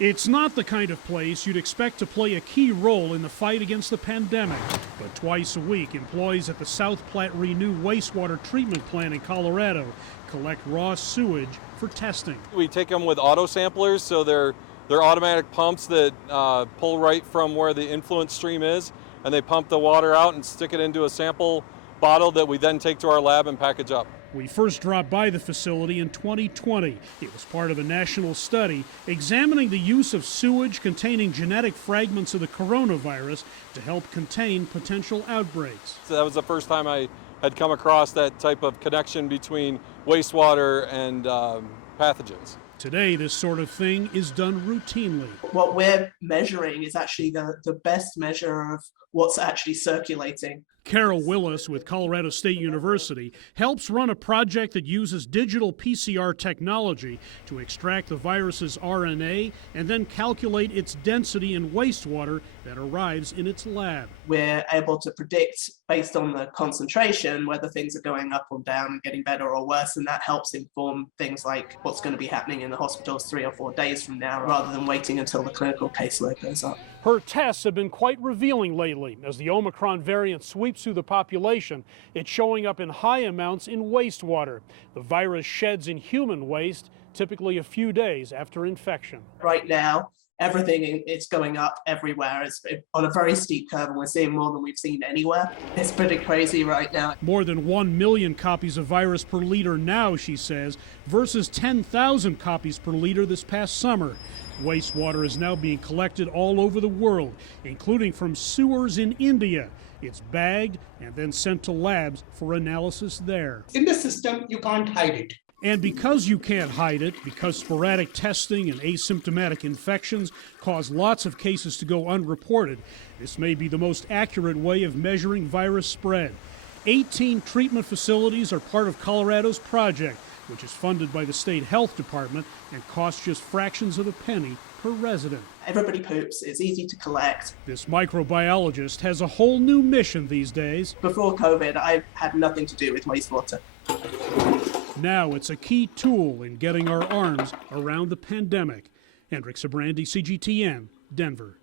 It's not the kind of place you'd expect to play a key role in the fight against the pandemic, but twice a week, employees at the South Platte Renew Wastewater Treatment Plant in Colorado collect raw sewage for testing. We take them with auto samplers, so they're automatic pumps that pull right from where the influent stream is, and they pump the water out and stick it into a sample bottle that we then take to our lab and package up. We first dropped by the facility in 2020. It was part of a national study examining the use of sewage containing genetic fragments of the coronavirus to help contain potential outbreaks. So that was the first time I had come across that type of connection between wastewater and pathogens. Today, this sort of thing is done routinely. What we're measuring is actually the best measure of what's actually circulating. Carol Willis with Colorado State University helps run a project that uses digital PCR technology to extract the virus's RNA and then calculate its density in wastewater that arrives in its lab. We're able to predict, based on the concentration, whether things are going up or down and getting better or worse, and that helps inform things like what's going to be happening in the hospitals 3 or 4 days from now, rather than waiting until the clinical caseload goes up. Her tests have been quite revealing lately. As the Omicron variant sweeps through the population, it's showing up in high amounts in wastewater. The virus sheds in human waste, typically a few days after infection. Right now, everything is going up everywhere. It's on a very steep curve, and we're seeing more than we've seen anywhere. It's pretty crazy right now. More than 1 million copies of virus per liter now, she says, versus 10,000 copies per liter this past summer. Wastewater is now being collected all over the world, including from sewers in India. It's bagged and then sent to labs for analysis there. In the system, you can't hide it. And because you can't hide it, because sporadic testing and asymptomatic infections cause lots of cases to go unreported, this may be the most accurate way of measuring virus spread. 18 treatment facilities are part of Colorado's project, which is funded by the state health department and costs just fractions of a penny per resident. Everybody poops. It's easy to collect. This microbiologist has a whole new mission these days. Before COVID, I had nothing to do with wastewater. Now it's a key tool in getting our arms around the pandemic. Hendrik, Sybrandy, CGTN, Denver.